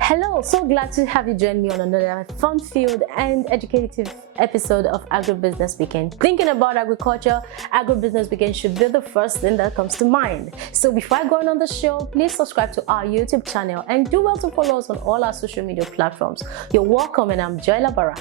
Hello, so glad to have you join me on another fun-filled and educative episode of Agribusiness Weekend. Thinking about agriculture, Agribusiness Weekend should be the first thing that comes to mind. So before I go on the show, please subscribe to our YouTube channel and do well to follow us on all our social media platforms. You're welcome, and I'm Joy Labara.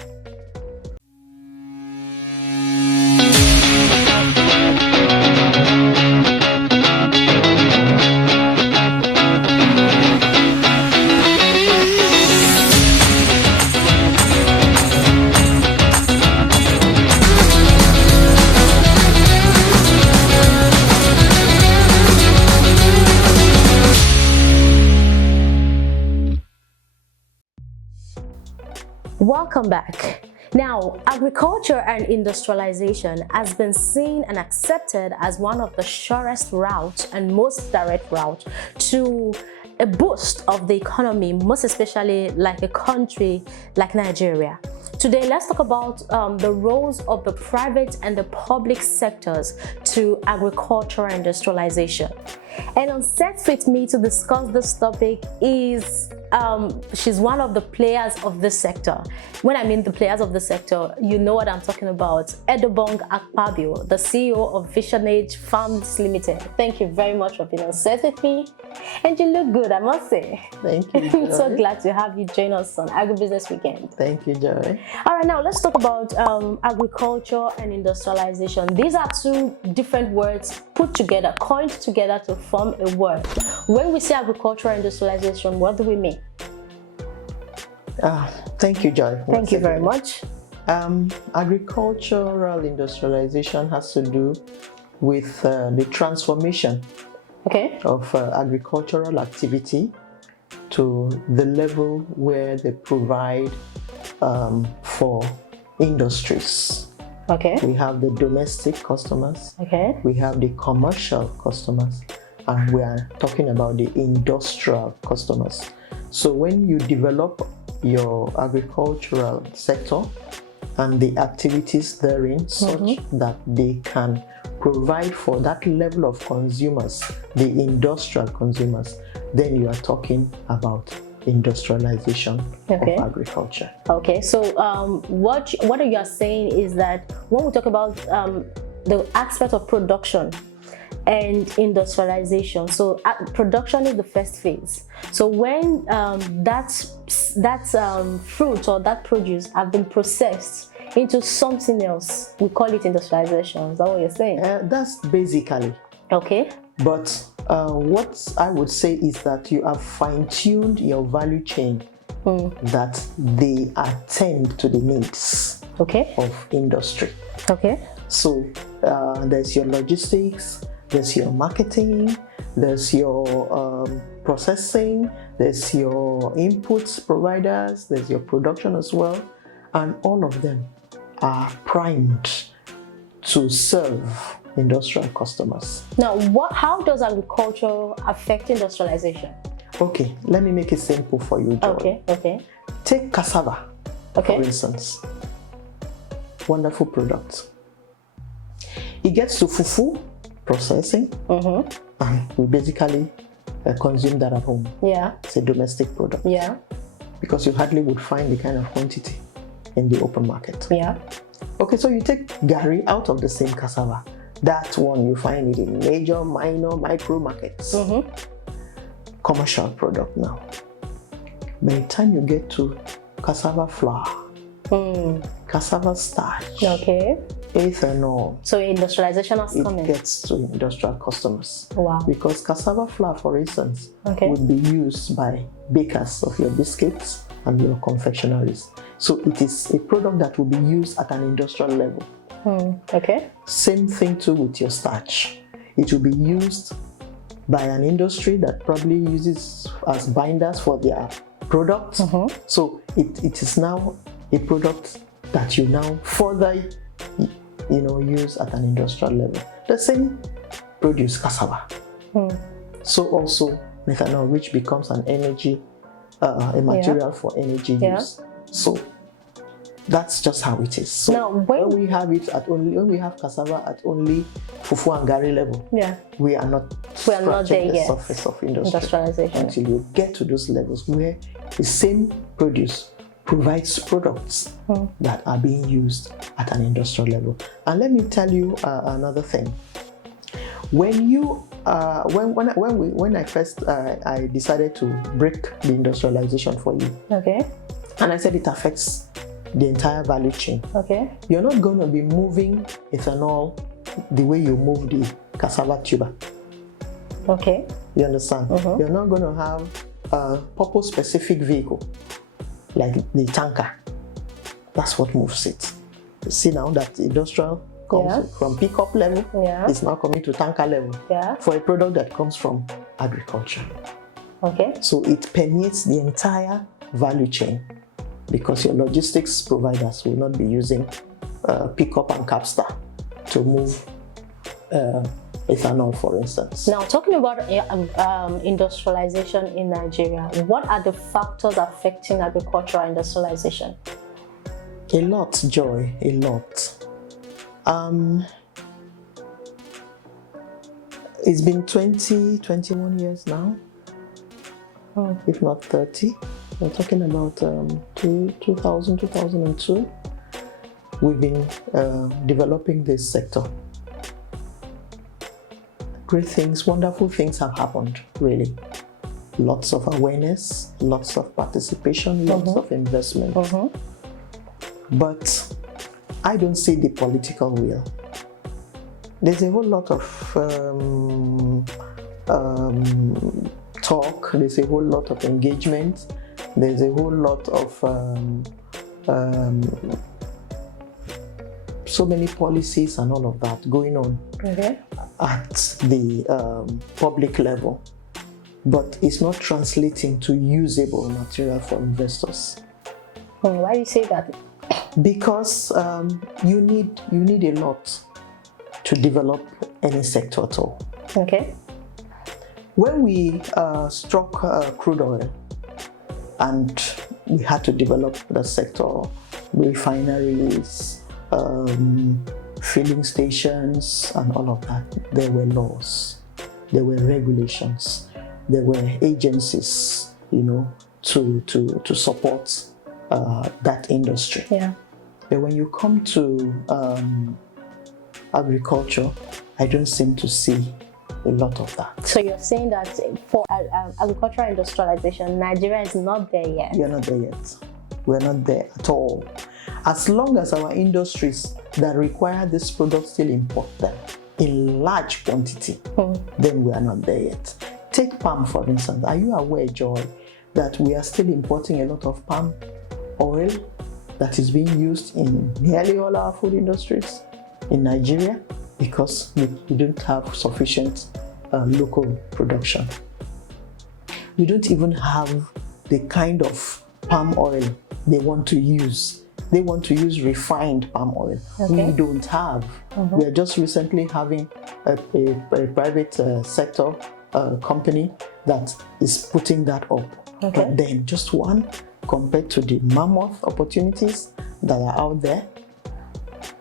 Welcome back. Now, agriculture and industrialization has been seen and accepted as one of the surest routes and most direct route to a boost of the economy, most especially like a country like Nigeria. Today, let's talk about the roles of the private and the public sectors to agricultural industrialization. And on set with me to discuss this topic is she's one of the players of this sector. When I mean the players of the sector, you know what I'm talking about. Edobong Akpabio, the CEO of Vision Age Farms Limited. Thank you very much for being on set with me. And you look good, I must say. Thank you, I'm so glad to have you join us on Agribusiness Weekend. Thank you, Joy. All right, now let's talk about agriculture and industrialization. These are two different words put together, coined together to form a word. When we say agricultural industrialization, what do we mean? Thank you, Joy. Thank you very much. Agricultural industrialization has to do with the transformation of agricultural activity to the level where they provide for industries. We have the domestic customers, we have the commercial customers, and we are talking about the industrial customers. So when you develop your agricultural sector and the activities therein such that they can provide for that level of consumers, the industrial consumers, then you are talking about industrialization of agriculture. So what you are saying is that when we talk about the aspect of production and industrialization, so production is the first phase. So when that fruit or that produce have been processed into something else, we call it industrialization. Is that what you're saying? That's basically. But what I would say is that you have fine-tuned your value chain that they attend to the needs of industry. So there's your logistics, there's your marketing, there's your processing, there's your inputs providers, there's your production as well, and all of them are primed to serve industrial customers. Now, how does agriculture affect industrialization? Let me make it simple for you, Joy. Take cassava, for instance. Wonderful product. It gets to fufu processing, and we basically consume that at home. It's a domestic product. Because you hardly would find the kind of quantity in the open market. So you take gari out of the same cassava. That one you find it in major, minor, micro markets. Commercial product now. By the time you get to cassava flour, cassava starch, ethanol. So industrialization has come in. It gets to industrial customers. Because cassava flour, for instance, would be used by bakers of your biscuits and your confectionaries. So it is a product that will be used at an industrial level. Same thing too with your starch. It will be used by an industry that probably uses as binders for their products. So it is now a product that you now further use at an industrial level. The same produce cassava. So also methanol, which becomes an energy, a material for energy use. So that's just how it is. So now, when we have cassava at only fufu and gari level, we are not We are not there the yet. surface of Industrialization. until you get to those levels where the same produce provides products that are being used at an industrial level. And let me tell you another thing. When you when I first I decided to break the industrialization for you, okay, and I said it affects the entire value chain. Okay, you're not going to be moving ethanol the way you move the cassava tuber. Okay, you understand? You're not going to have a purpose-specific vehicle like the tanker. That's what moves it. You see now that industrial comes from pickup level, it's now coming to tanker level for a product that comes from agriculture. Okay. So it permeates the entire value chain because your logistics providers will not be using pickup and capstar to move ethanol, for instance. Now, talking about industrialization in Nigeria, what are the factors affecting agricultural industrialization? A lot, Joy, a lot. It's been 21 years now, if not 30. We're talking about 2002. We've been developing this sector. Great things, wonderful things have happened, really. Lots of awareness, lots of participation, lots of investment. But I don't see the political will. There's a whole lot of talk, there's a whole lot of engagement, there's a whole lot of so many policies and all of that going on at the public level, but it's not translating to usable material for investors. Why do you say that? Because you need a lot to develop any sector at all. Okay. When we struck crude oil and we had to develop the sector, refineries, filling stations and all of that, there were laws, there were regulations, there were agencies, to support that industry. Yeah. But when you come to agriculture, I don't seem to see a lot of that. So you're saying that for agricultural industrialization, Nigeria is not there yet? You're not there yet. We're not there at all. As long as our industries that require this product still import them in large quantity, then we are not there yet. Take palm, for instance. Are you aware, Joy, that we are still importing a lot of palm oil that is being used in nearly all our food industries in Nigeria because we don't have sufficient local production. We don't even have the kind of palm oil they want to use. They want to use refined palm oil. Okay. We don't have. We are just recently having a private sector company that is putting that up. Okay. But then just one compared to the mammoth opportunities that are out there.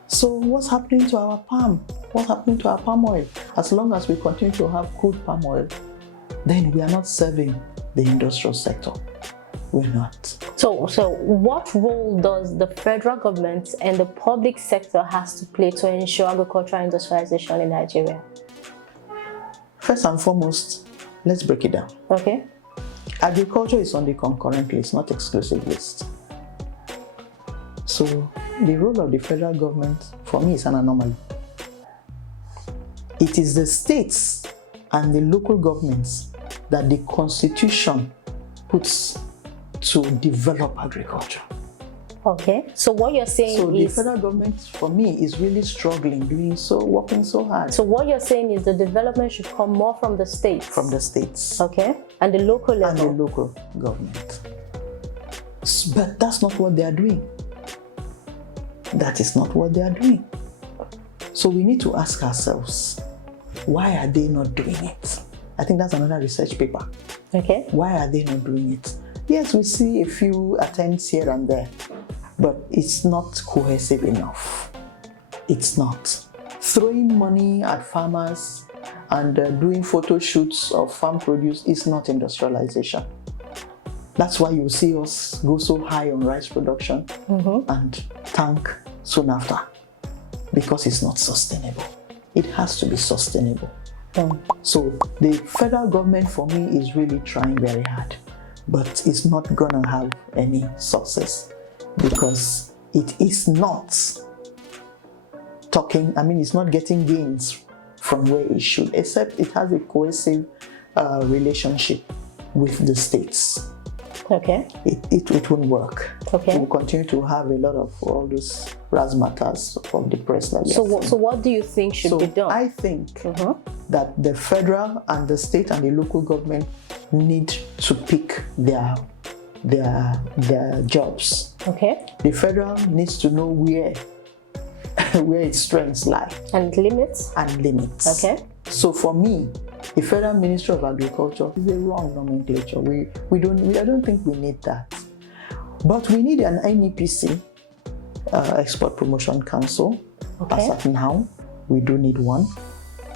So what's happening to our palm? What's happening to our palm oil? As long as we continue to have crude palm oil, then we are not serving the industrial sector. We're not. So what role does the federal government and the public sector has to play to ensure agricultural industrialization in Nigeria? First and foremost, let's break it down. Okay. Agriculture is on the concurrent list, not exclusive list. So the role of the federal government, for me, is an anomaly. It is the states and the local governments that the Constitution puts to develop agriculture. Okay. So what you're saying so is... the federal government, for me, is really struggling, working so hard. So what you're saying is the development should come more from the states? From the states. Okay. And the local level? And the local government. But that's not what they are doing. That is not what they are doing. So we need to ask ourselves, why are they not doing it? I think that's another research paper. Okay. Why are they not doing it? Yes, we see a few attempts here and there, but it's not cohesive enough. It's not. Throwing money at farmers and doing photo shoots of farm produce is not industrialization. That's why you see us go so high on rice production and tank soon after, because it's not sustainable. It has to be sustainable. So the federal government for me is really trying very hard, but it's not gonna have any success because it is not it's not getting gains from where it should, except it has a cohesive relationship with the states. Okay. It won't work. Okay. We'll continue to have a lot of all those razzmatazz of the press. So what do you think should be done? I think that the federal and the state and the local government need to pick their jobs. Okay. The federal needs to know where its strengths lie. And limits. Okay. So for me, the Federal Ministry of Agriculture is a wrong nomenclature. I don't think we need that. But we need an NEPC, Export Promotion Council. As of now, we do need one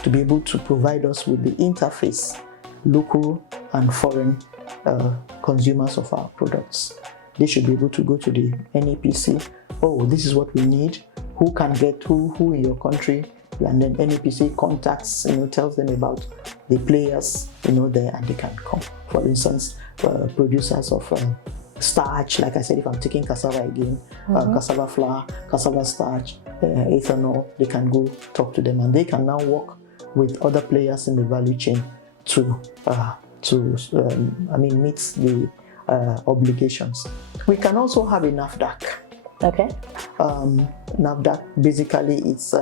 to be able to provide us with the interface, local and foreign consumers of our products. They should be able to go to the NEPC. Oh, this is what we need. Who can get who in your country? And then NEPC contacts, tells them about the players, there, and they can come. For instance, producers of starch, like I said, if I'm taking cassava again, cassava flour, cassava starch, ethanol, they can go talk to them, and they can now work with other players in the value chain to meet the obligations. We can also have a NAFDAC. Okay. NAFDAC basically it's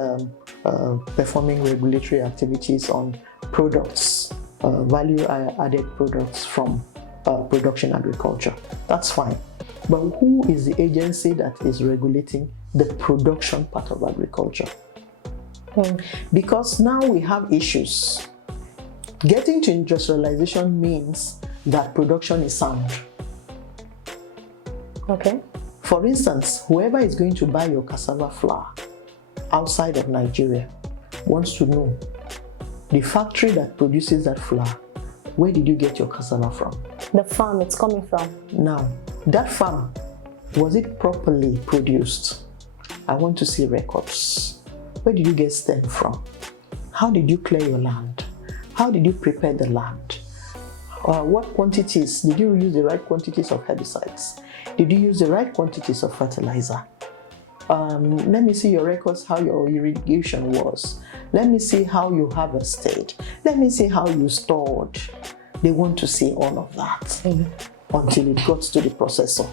performing regulatory activities on products, value-added products from production agriculture. That's fine. But who is the agency that is regulating the production part of agriculture? Because now we have issues. Getting to industrialization means that production is sound. Okay. For instance, whoever is going to buy your cassava flour outside of Nigeria wants to know the factory that produces that flour, where did you get your cassava from? The farm it's coming from. Now, that farm, was it properly produced? I want to see records. Where did you get stem from? How did you clear your land? How did you prepare the land? What quantities? Did you use the right quantities of herbicides? Did you use the right quantities of fertilizer? Let me see your records, how your irrigation was. Let me see how you harvested. Let me see how you stored. They want to see all of that until it got to the processor.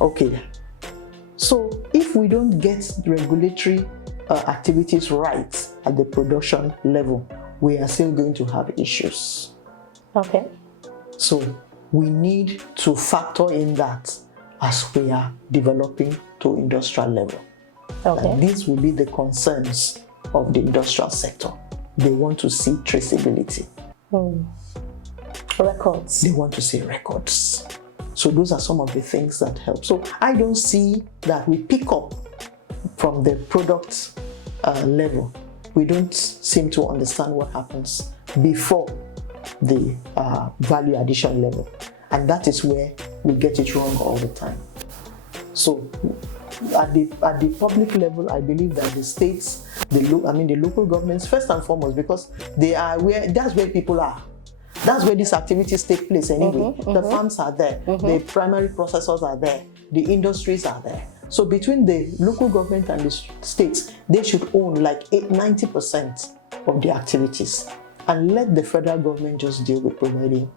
Okay. So if we don't get regulatory activities right at the production level, we are still going to have issues. Okay. So we need to factor in that as we are developing to industrial level. Okay. And these will be the concerns of the industrial sector. They want to see traceability. Records. They want to see records. So those are some of the things that help. So I don't see that we pick up from the product level. We don't seem to understand what happens before the value addition level. And that is where we get it wrong all the time. So at the public level, I believe that the states, the local governments, first and foremost, because that's where people are. That's where these activities take place anyway. The farms are there, the primary processors are there, the industries are there. So between the local government and the states, they should own like 90% of the activities, and let the federal government just deal with providing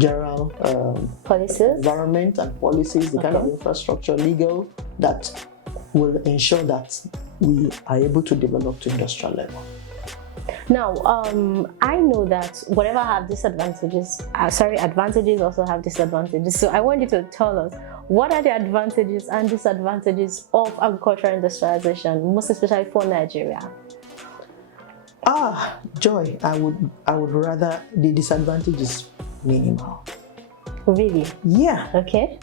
general policies, environment and policies, the kind of infrastructure, legal, that will ensure that we are able to develop to industrial level. Now, I know that whatever have disadvantages, advantages also have disadvantages. So I want you to tell us, what are the advantages and disadvantages of agricultural industrialization, most especially for Nigeria? Joy, I would rather the disadvantage is minimal. Really? Yeah. Okay.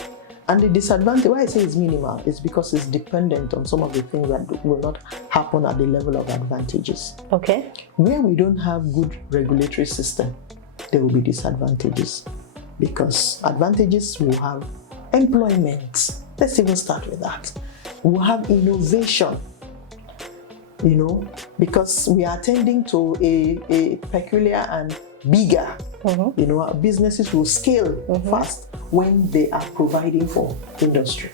And the disadvantage, why I say it's minimal, is because it's dependent on some of the things that will not happen at the level of advantages. Okay. Where we don't have good regulatory system, there will be disadvantages, because advantages will have employment. Let's even start with that. We'll have innovation, because we are tending to a peculiar and bigger, businesses will scale fast when they are providing for industry.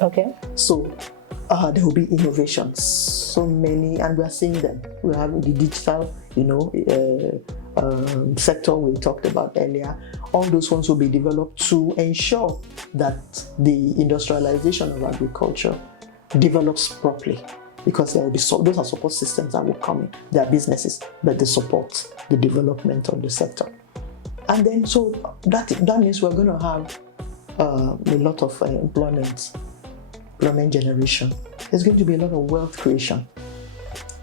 Okay. So there will be innovations, so many, and we are seeing them. We have the digital, sector we talked about earlier. All those ones will be developed to ensure that the industrialization of agriculture develops properly, because there will be those are support systems that will come in. They are businesses, but they support the development of the sector. And then, so that means we're going to have a lot of employment generation. There's going to be a lot of wealth creation.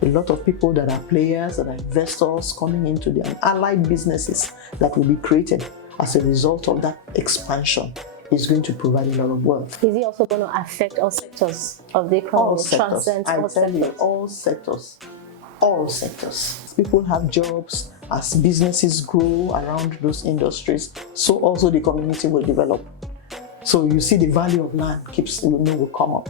A lot of people that are players, that are investors coming into the allied businesses that will be created as a result of that expansion is going to provide a lot of wealth. Is it also going to affect all sectors of the economy? All sectors. All sectors. People have jobs. As businesses grow around those industries, so also the community will develop. So you see the value of land will come up.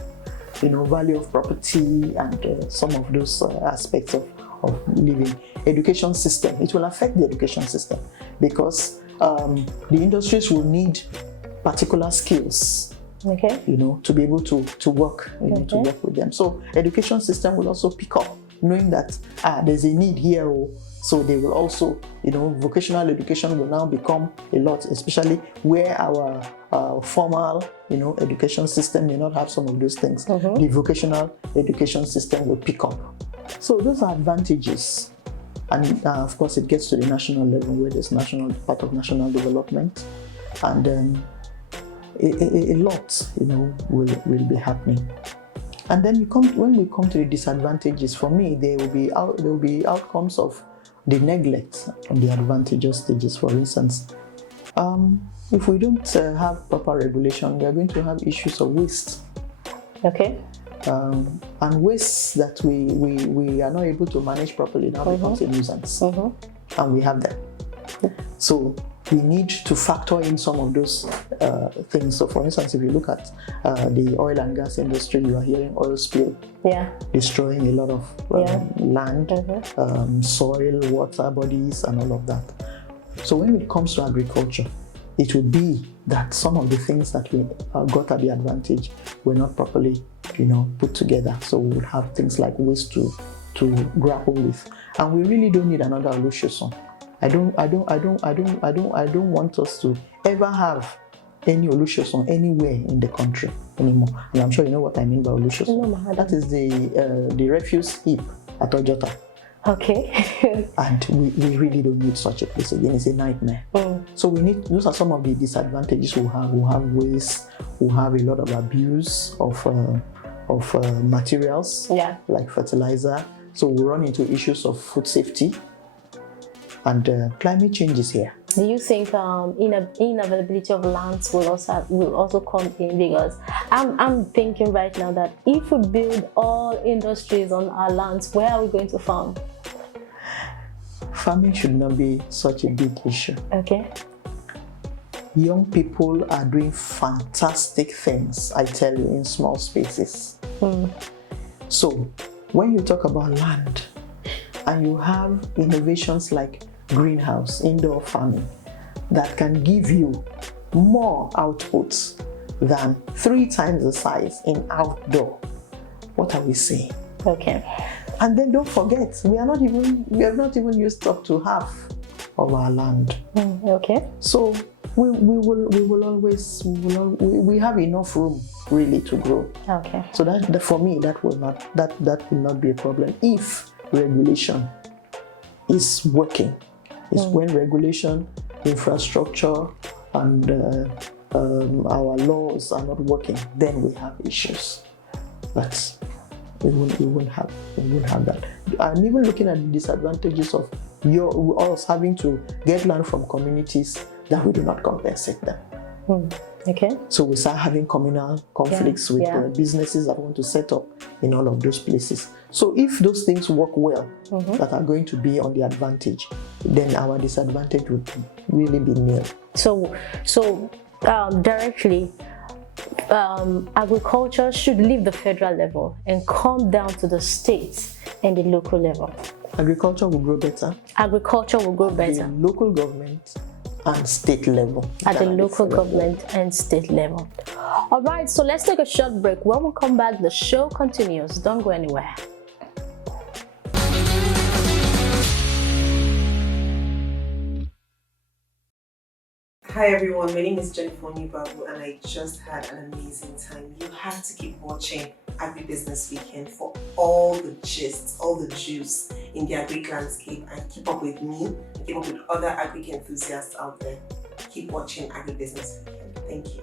Value of property and some of those aspects of living. Education system, it will affect the education system, because the industries will need particular skills, to be able to work, to work with them. So education system will also pick up, knowing that there's a need here. So they will also, vocational education will now become a lot, especially where our formal, education system may not have some of those things. The vocational education system will pick up. So those are advantages. And of course, it gets to the national level, where there's part of national development. And a lot, will be happening. And then when we come to the disadvantages, for me, there will be outcomes of the neglect on the advantageous stages. For instance, if we don't have proper regulation, we are going to have issues of waste. Okay. And waste that we are not able to manage properly now becomes a nuisance. And we have them. So we need to factor in some of those things. So for instance, if you look at the oil and gas industry, you are hearing oil spill, destroying a lot of land, soil, water bodies, and all of that. So when it comes to agriculture, it would be that some of the things that we got at the advantage were not properly, put together. So we would have things like waste to grapple with, and we really don't need another Olusegun. I don't want us to ever have any Olusegun anywhere in the country anymore. And I'm sure you know what I mean by Olusegun. That is the refuse heap at Ojota. Okay. And we really don't need such a place again. It's a nightmare. So those are some of the disadvantages we'll have. We'll have waste, we'll have a lot of abuse of materials, like fertilizer. So we'll run into issues of food safety. And climate change is here. Do you think inavailability of lands will also come in? Because I'm thinking right now that if we build all industries on our lands, where are we going to farm? Farming should not be such a big issue. Okay. Young people are doing fantastic things, I tell you, in small spaces. So when you talk about land, and you have innovations like greenhouse, indoor farming, that can give you more outputs than 3 times the size in outdoor, what are we saying? Okay. And then don't forget, we have not even used up to half of our land. Okay. So we have enough room really to grow. Okay. So that for me, that will not be a problem if regulation is working. It's when regulation, infrastructure, and our laws are not working, then we have issues. But we won't have that. I'm even looking at the disadvantages of us having to get land from communities that we do not compensate them. Okay. So we start having communal conflicts with the businesses that want to set up in all of those places. So if those things work well, that are going to be on the advantage, then our disadvantage would really be nil. So directly, agriculture should leave the federal level and come down to the states and the local level. Agriculture will grow better. Agriculture will grow better. The local government and state level. At the local government and state level. All right, so let's take a short break. When we come back, the show continues. Don't go anywhere. Hi everyone, my name is Jennifer Nibabu and I just had an amazing time. You have to keep watching Agribusiness Weekend for all the gists, all the juice in the agri landscape, and keep up with me, and keep up with other agri enthusiasts out there. Keep watching Agribusiness Weekend. Thank you.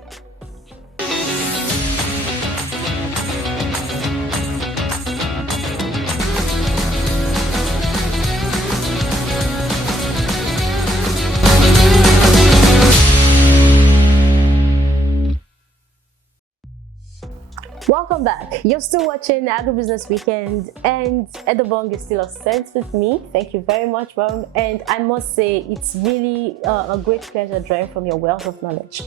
Welcome back. You're still watching Agribusiness Weekend and Edobong is still obsessed with me. Thank you very much, Mom. And I must say, it's really a great pleasure drawing from your wealth of knowledge.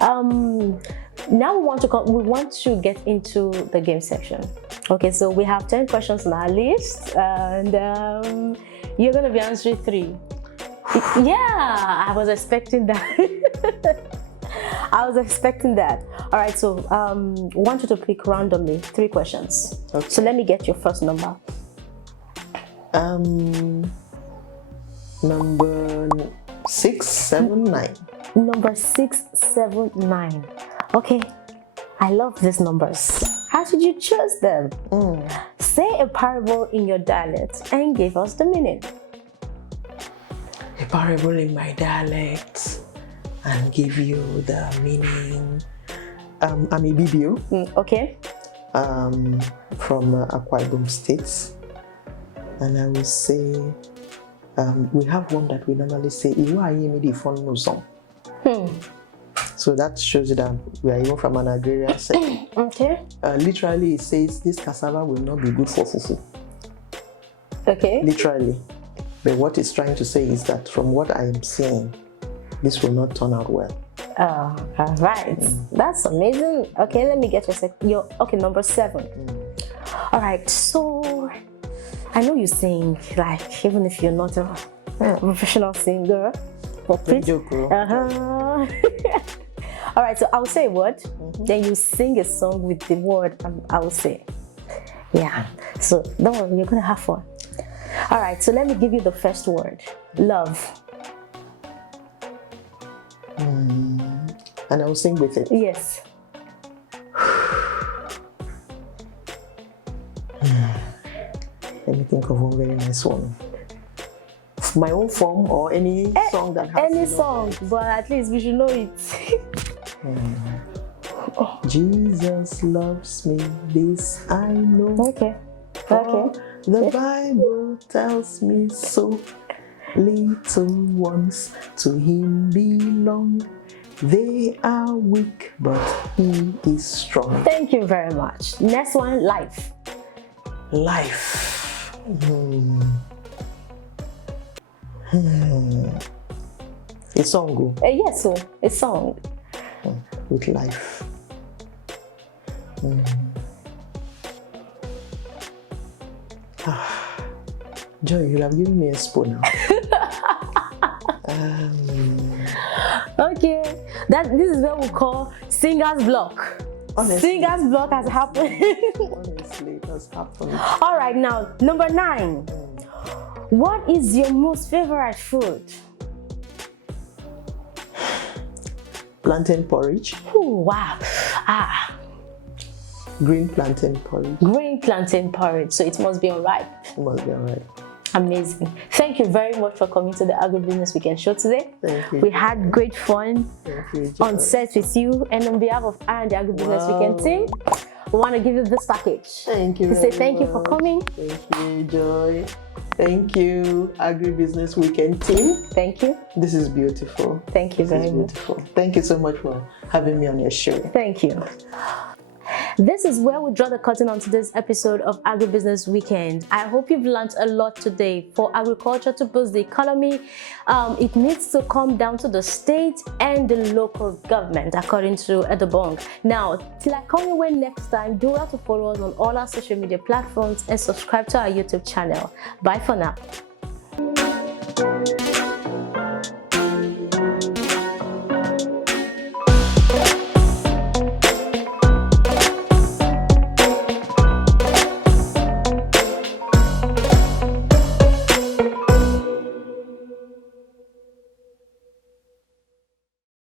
Now we want to get into the game section. Okay, so we have 10 questions on our list, and you're going to be answering 3. Yeah, I was expecting that. I was expecting that. All right, so I want you to pick randomly 3 questions. Okay. So let me get your first number. Number 679. Number 679. Okay, I love these numbers. How did you choose them? Say a parable in your dialect and give us the meaning. A parable in my dialect and give you the meaning. I'm a BBO. Okay. From Akwa State. And I will say, we have one that we normally say, so that shows you that we are even from an agrarian setting. Okay. Literally, it says this cassava will not be good for fufu. Okay. Literally. But what it's trying to say is that from what I am seeing, this will not turn out well. All right. That's amazing. Okay, let me get your number 7. All right, so I know you sing, like, even if you're not a professional singer. All right, so I'll say a word, then you sing a song with the word I will say. Yeah, so don't worry, you're gonna have fun. All right, so let me give you the first word. Love. And I will sing with it. Yes. Let me think of one very nice one. My own form or any song that has any song, but at least we should know it. Jesus loves me, this I know. Okay. Okay. The Bible tells me so. Little ones to him belong. They are weak, but he is strong. Thank you very much. Next one, life. Life. A song. Yes, so a song. With life. Joy, you have given me a spoon now. Okay, this is what we call singer's block. Honestly. Singer's block has happened. Honestly, it has happened. All right, now number 9. What is your most favorite food? Plantain porridge. Oh wow! Green plantain porridge. Green plantain porridge. So it must be alright. It must be alright. Amazing. Thank you very much for coming to the Agribusiness Weekend show today. Thank you. We had great fun on set with you, and on behalf of I and the Agribusiness Weekend team, we want to give you this package. Thank you. To say thank you for coming. Thank you, Joy. Thank you, Agribusiness Weekend team. Thank you. This is beautiful. Thank you very much. Beautiful. Thank you so much for having me on your show. Thank you. This is where we draw the curtain on today's episode of Agribusiness Weekend. I hope you've learned a lot today. For agriculture to boost the economy, it needs to come down to the state and the local government, according to Edobong. Now, till I come your way next time, do well to follow us on all our social media platforms and subscribe to our YouTube channel. Bye for now.